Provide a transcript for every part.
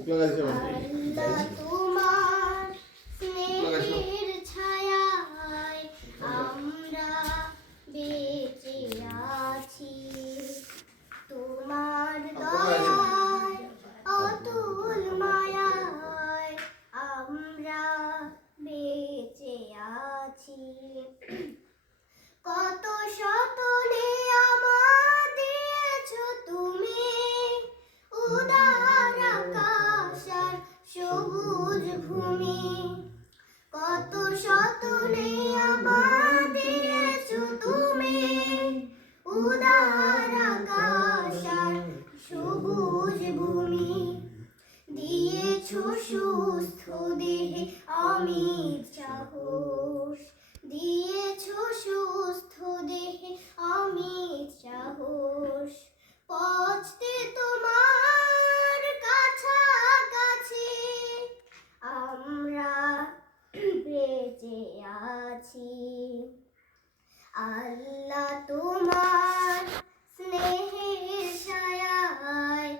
আল্লাহ তোমার স্নেহের ছায়ায় আমরা বেঁচে আছি, তোমার দয়ায় অতুল মায়ায় আমরা বেঁচে আছি। কত শত নিয়ামত দিয়েছো তুমি, উদার আকাশ আর সবুজ ভূমি। কত শত নিয়ামত দিয়েছো তুমি, উদার আকাশ আর সবুজ ভূমি। দিয়েছো সুস্থ দেহে অমিত সাহস, দিয়েছো সুস্থ দেহে অমিত সাহস। পৌঁছতে তোমার কাছাকাছি আমরা বেঁচে আছি। আল্লাহ তোমার স্নেহের ছায়ায়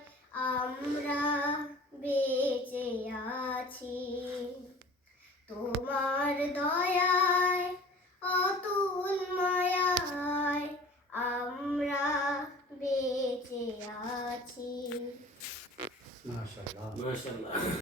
আমরা বেঁচে আছি, তোমার দয়ায় অতুল মায়ায় আমরা বেঁচে আছি। মাশাআল্লাহ।